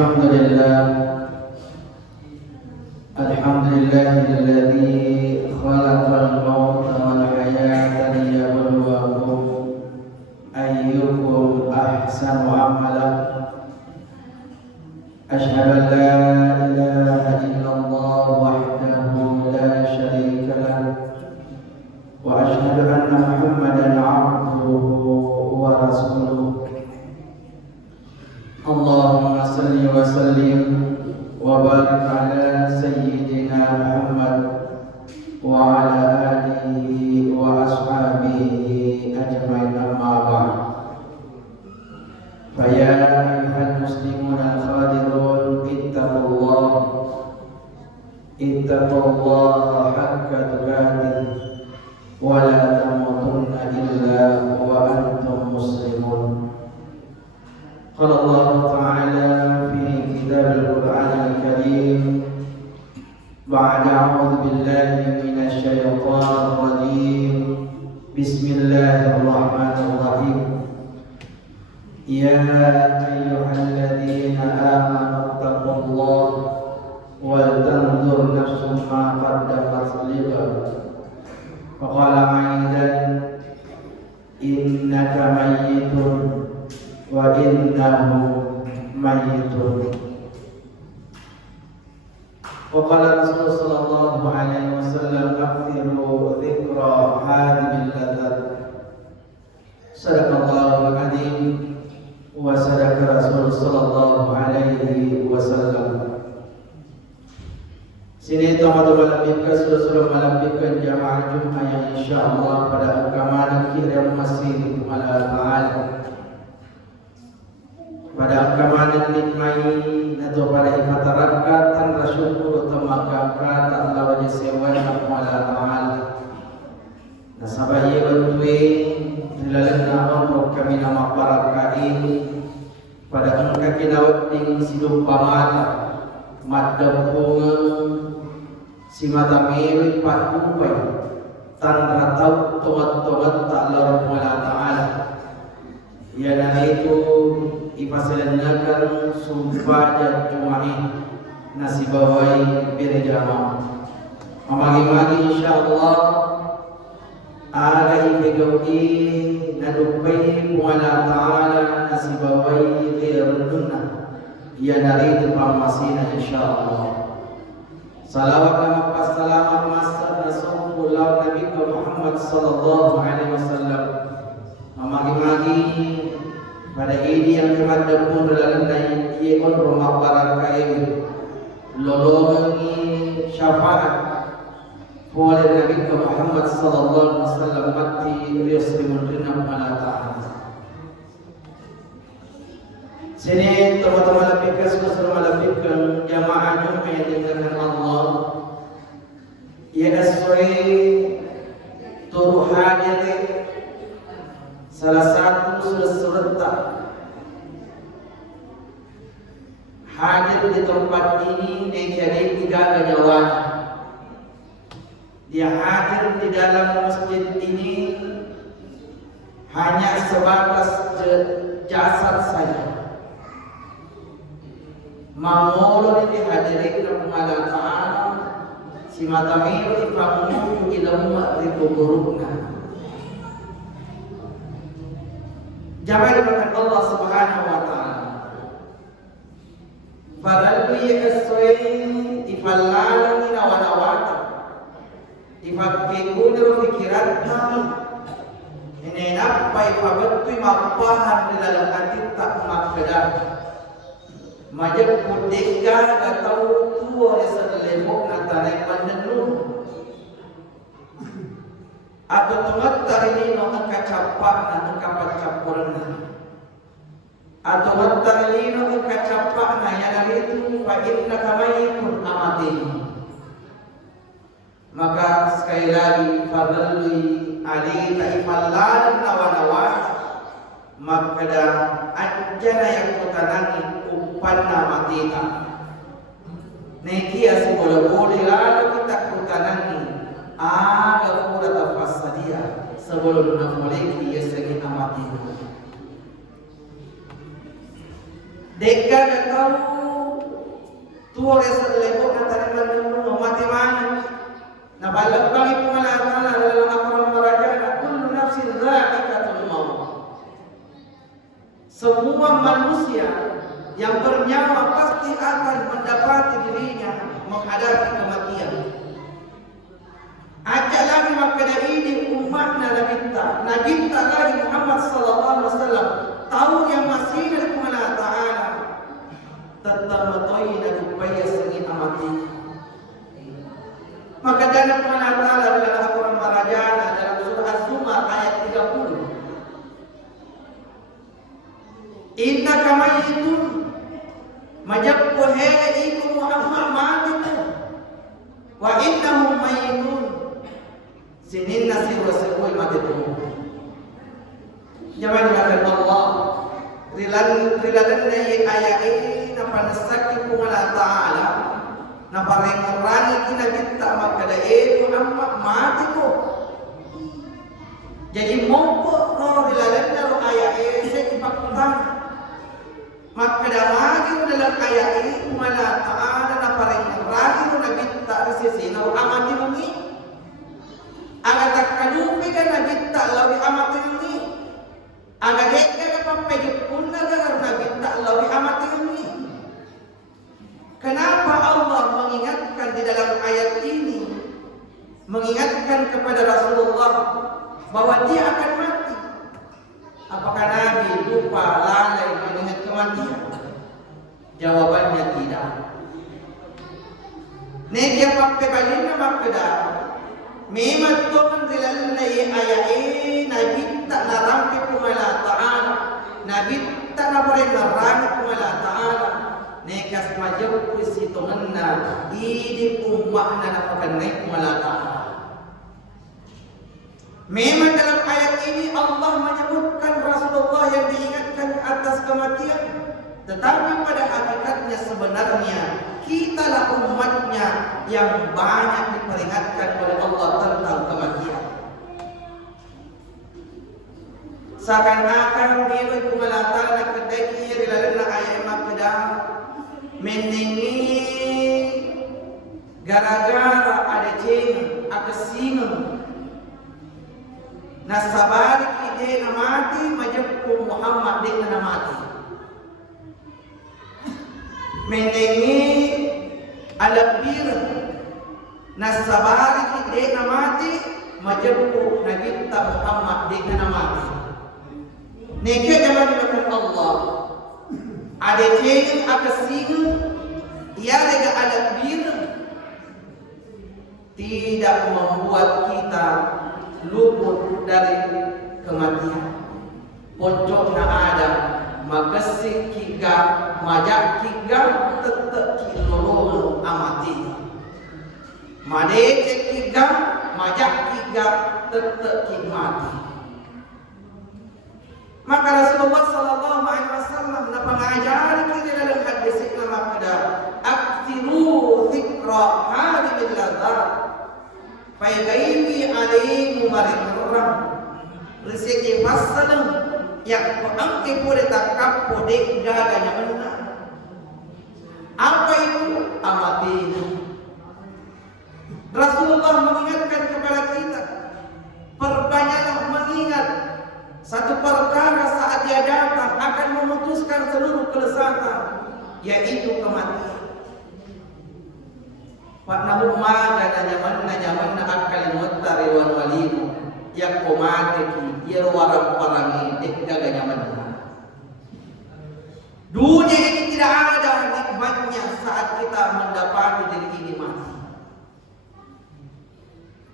Alhamdulillahilladzi khalaqal mauta wal hayata liyabluwakum ayyukum ahsanu amala. Asyhadu an la ilaha illallah wahdahu la syarika lah wa asyhadu anna Muhammadan abduhu wa rasuluh. Allahumma salli wa sallim wa barik ala sayyidina Muhammad wa ala alihi wa ashabihi ajma'in, amma ba'd. Fa ya ayyuhal muslimun al-khadirun ittaqullaha haqqa tuqatih wa la tamutunna illa wa antum muslimun. Qala Allah Ta'ala fi kitab al-Qur'an al-Karim ba'da a'udzu billahi minasy syaithanir rajim. Bismillahirrahmanirrahim. Ya ayyuhalladzina amanu taqullaha wal tanzur nafsum ma qaddamat lighad. Wa qala aidan innaka mayyitun wa innahu mayyitun. Wa qala Rasulullah sallallahu alaihi wasallam akthiru dzikra hadhihi al-ladzat. Sadaqallahul azim wa sadaqa Rasul sallallahu alaihi wasallam. Sini teman-teman lebihkan seluruh melebihkan jamaah Jumat yang insyaallah pada agama kita masih Allah Ta'ala pada agama nikmai atau pada ikatarakkan tanpa syukur temagakan Allah wajah sewan Allah Ta'ala nasabahi bantuin dilalan nama kami nama para kain pada angka kinawat ding sidup pamata madapung si mata milik patupai tanpa tahu tomat-tomat tak Allah Ta'ala. Ya dari itu ipasalanyakan sumpah dan juma'i nasibawai berjamaah. Mamagi-magi insyaallah ada ibegawi nadupai Allah Ta'ala nasibawai berunduna. Ya dari itu pamasina insyaallah. Salawat dan selamat masa Rasulullah Nabi Muhammad sallallahu alaihi wasallam. Mamagi-magi pada ini yang kepada pun dalam dan ia pun rumah para kain lolongi syafaat oleh Nabi Muhammad sallallahu alaihi wasallam mati yuslimun dinam Allah Ta'ala. Sini teman-teman lebihkan seluruh lebihkan jamaah Jumat yang dengan Allah. Ia sesuai turut hadir salah satu serentak hadir di tempat ini jadi tiga kenyawanya. Dia hadir di dalam masjid ini hanya sebatas jasad saja. Mamulun dihadirin Allah Ta'ala si matamiru ifamuhu ilamu rikuburukna. Jamaah dengan Allah Subhanahu wa Ta'ala. Fadalku yakasoin ifalala mina wanawata ifakikudiru fikiratna ini apa ifabattu mapahan di dalam hati tak makadar majab kudika atau tuwa sedelemok natanay pandanun atau tumat tarini no angkacapak na angkapacapurna atau tarini no angkacapak na yan itu fa inna kamayikun amati. Maka sekali lagi fadalli alika ifallalan nawanawat makada ajana yang kutanangi upanna matita nekia sebolo-bolo lalu kita kutanangi aga pura tafasadia sebelum namoleki yesegi amati. Deka tahu tuwa sa lebo na taniman mo mati-mati na balagbangi pumalatan na lalang akurang maraja na kullu nafsin dha'iqatul maut. Semua manusia yang bernyawa pasti akan mendapati dirinya menghadapi kematian. Ajak lagi maka dari ini umatnya Nabi lagi Muhammad sallallahu alaihi wasallam tahu yang masih dari Allah Ta'ala tetap matoi dan upaya seni amati. Maka dari Allah Ta'ala dalam Al-Quran Marajana dalam surah Az-Zumar ayat 30, innaka mayyitun majabku heiku Muhammad matiku wa innahum mayyitun sinin nasir wa sirwai matiku. Jangan dilakukan Allah riladan na ayat ini na panasaki po Allah Ta'ala na pareng-rani kinagita magkadae ko ang mati ko. Jadi mongko no riladan na ro ayat ini sa ipagputang magkadamagi mo dalam ayat ini po Allah Ta'ala na pareng-rani mo nagita risisina o amati mo ni agatak kalupi ka nagita lawi amati mo ni agak ka pampayup pun na nagita lawi amati mo ni. Kenapa Allah mengingatkan di dalam ayat ini, mengingatkan kepada Rasulullah bahwa dia akan mati? Apakah Nabi lupa lalai mengingat kematian? Jawabannya tidak. Negia pakai balina makda, memang Tuhan dilalai ayat ini Nabi tak narampi kumala Ta'ala, Nabi tak nabarin narampi kumala Ta'ala. Nekas majau kursi tomenna idi ummah na napakan naik malata. Memang dalam ayat ini Allah menyebutkan Rasulullah yang diingatkan atas kematian, tetapi pada hakikatnya sebenarnya kitalah umatnya yang banyak diperingatkan oleh Allah tentang kematian. Seakan-akan milik kumalata na kedai kia dilalan na ayat makda mendengi gara-gara ada jeng akasingem nasabari ide na mati majapku Muhammad din na mati mendengi alabir nasabari ide na mati majapku Nabi Muhammad din na mati. Neke jaman dimakan Allah ada jeng akasingem ia lega alabir tidak membuat kita luput dari kematian. Pocok na ada magasik kiga majak kiga tetap kilolong amati. Madece kiga majak kiga tetap kimati. Maka Rasulullah sallallahu alaihi wasallam na pangajari kita dalam hadis na makda aktiru dzikra hadil ladzat fa yaghimi alaihi maridram rezeki masalam yang angke pore takap pode gaganya mana apa itu amati. Rasulullah mengingatkan kepada kita perbanyaklah mengingat satu perkara saat dia datang akan memutuskan seluruh kelezatan, yaitu kematian. Pak namu maga na nyaman na akal muttari wan walimu yang komate ki yer warang parangi dek gaga nyaman. Dunia ini tidak ada nikmatnya saat kita mendapati diri ini mati.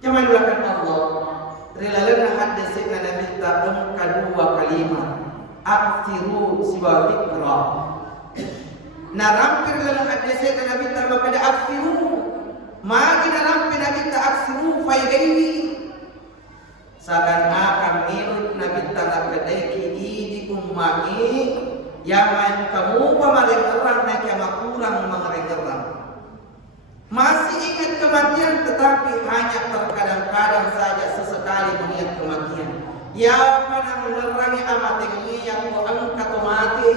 Jangan lupakan Allah. Rilalan hadis na Nabi tabung kedua kalimat aktiru siwa fikra. Narampir dalam hadis na Nabi tabung kada aktiru magi narampir Nabi ta aktiru faygaini seakan-akan mirip Nabi tabung kedai idi ummai yang kamu pamarengerang na kama kurang mangerengerang. Masih ingat kematian tetapi hanya terkadang-kadang saja sesekali mengingat kematian. Ya mana menerangi amat ini yang angkat mati.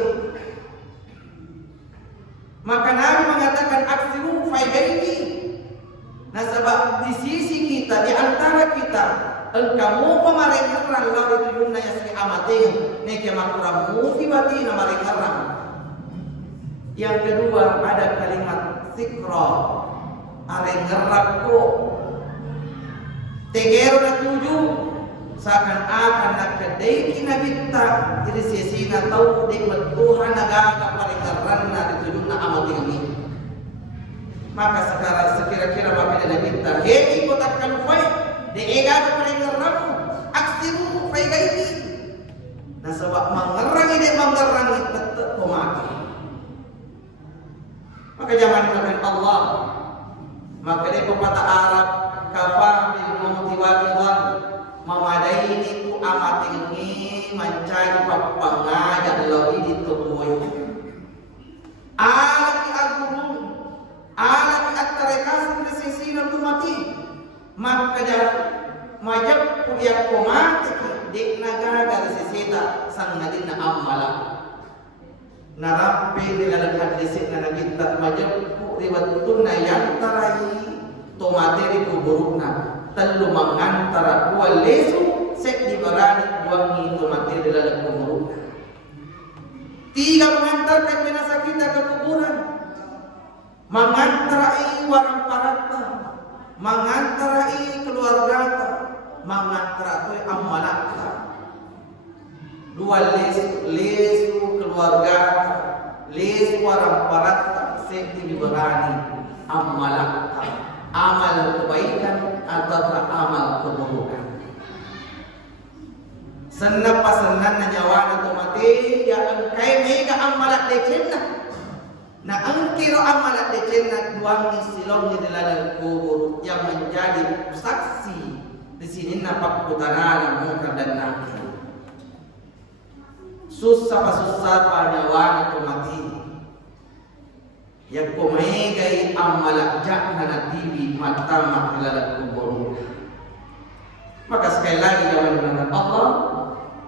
Maka Nabi mengatakan mengatakan aksiru faidaini. Nah sebab di sisi kita, di antara kita, engkau pemarengaran lalu itu yunna yasri amatin neke makuramu fibati namarengaran. Yang kedua ada kalimat sikro arengerapko tegero na tujuh seakan-akan nak kedai kina kita jadi sisi na tahu di Tuhan nagaga parengaran na ditujuh na amatin ini. Maka sekarang sekira-kira bapa dan kita hei ikut akan fai deega ka parengaran aksiru fai gaini. Nah sebab mengerangi tetap pemati. Maka jangan mengatakan Allah. Maka dia pepatah Arab kafah bil mauti waqidan memadai itu amat ini mencari pangajak lebih ditubuhi. Alaki agurun alaki at-tarekasin kesisinan tu mati. Maka dia majab kuliah komati di negara dari sisita sang nadina amala. Narampi di dalam hadis na kita majab riwayat tunna yang tarai tomateri kuburukna telu mangantara dua lesu sek di barani buangi tomateri di dalam kuburukna. Tiga mengantarkan jenazah kita ke kuburan. Mengantarai warang parata, mengantarai keluarga, mengantarai amanata. Dua lesu keluarga, lesu warang parata, sekti diberani amalata, amal kebaikan atau amal keburukan. Senap pasanan nyawana tu mati, ya engkai mega amalat decenna. Na angkiro amalat decenna duangi silong di dalam kubur yang menjadi saksi di sini napak putaran muka dan nakir. Susah panyawana tu mati. Yang kumegai amalat jakna natibi matama dalam kubur. Maka sekali lagi jangan mendengar Allah.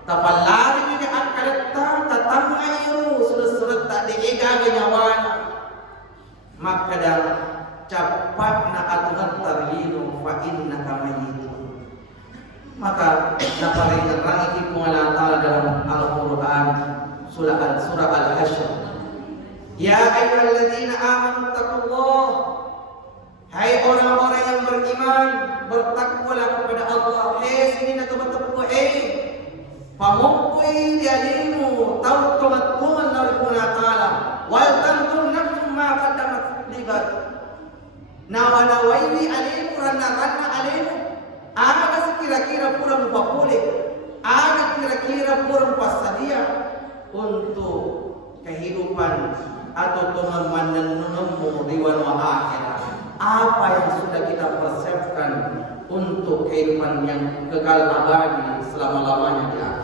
Tapalari ni akadata tatangayu surat tak diega nyawana. Maka dah cepat nak aturan tarlinu fa innaka mayyitun. Maka naparing rangi ku Allah Taala dalam Al-Qur'an surah Al-Hasyr. Ya ayyuhalladzina amanu taqullah. Hai orang-orang yang beriman, bertakwalah kepada Allah. Hei sini nak betul-betul Pamukui dialimu tahu tomat-tomat dari Allah Ta'ala wal tanzur nafsum ma qaddamat ligat nawaini alimu ranna alimu ada sekira-kira pura mupapule ada kira-kira pura mupasadia untuk kehidupan atau teman menenemu di wal akhirat. Apa yang sudah kita persiapkan untuk kehidupan yang kekal abadi selama-lamanya di akhirat.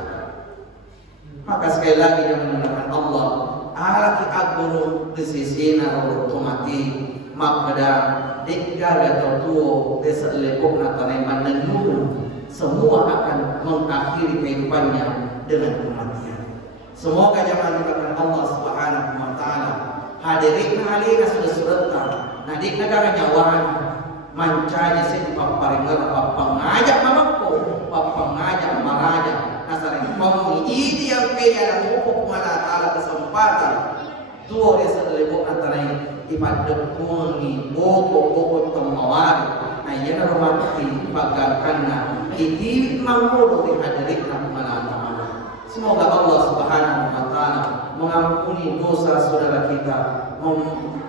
Maka sekali lagi yang mendengarkan Allah alaki aguru desisina otomati makada dikgar atau tuo desa lepok natanai menenun semua akan mengakhiri kehidupannya dengan kematian. Semoga jangan mendengarkan Allah Subhanahu wa taala hadirin halina sudah surata nadik negara nyawan mancanya sing paparingan pangajak mamako papangajak maraja nasaring pamuni idi yang kaya ng upok manatala kesempatan tuwa sa lebok natanay ipadagpon ni boko tumawari na yan na rumati pagkakan na hindi mangkulo di hadirin na manatala. Semoga Allah Subhanahu wa taala mengampuni dosa saudara kita,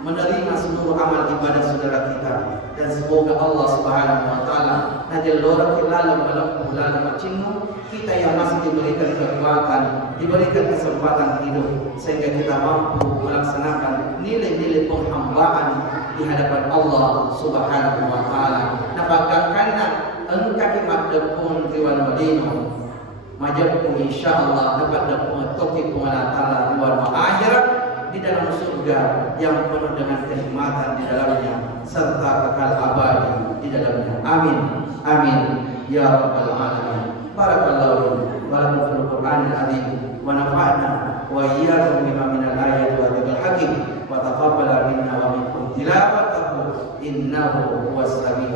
menerima seluruh amal ibadah saudara kita, dan semoga Allah Subhanahu wa taala najalora kilala malam bulan macinu kita yang masih diberikan kekuatan, diberikan kesempatan hidup sehingga kita mampu melaksanakan nilai-nilai penghambaan di hadapan Allah Subhanahu wa taala. Napagkakana ang kakimadapon tiwan madino majab po insyaallah dapat dapat topik pengalatala luar akhirat di dalam surga yang penuh dengan kenikmatan di dalamnya serta kekal abadi di dalamnya. Amin. Amin ya rabbal alamin. Barakallahu wa lakum fil Qur'anil azim wa nafa'na wa iyyakum bima minal ayati wa dhikril hakim wa taqabbala minna wa minkum innahu huwas samiul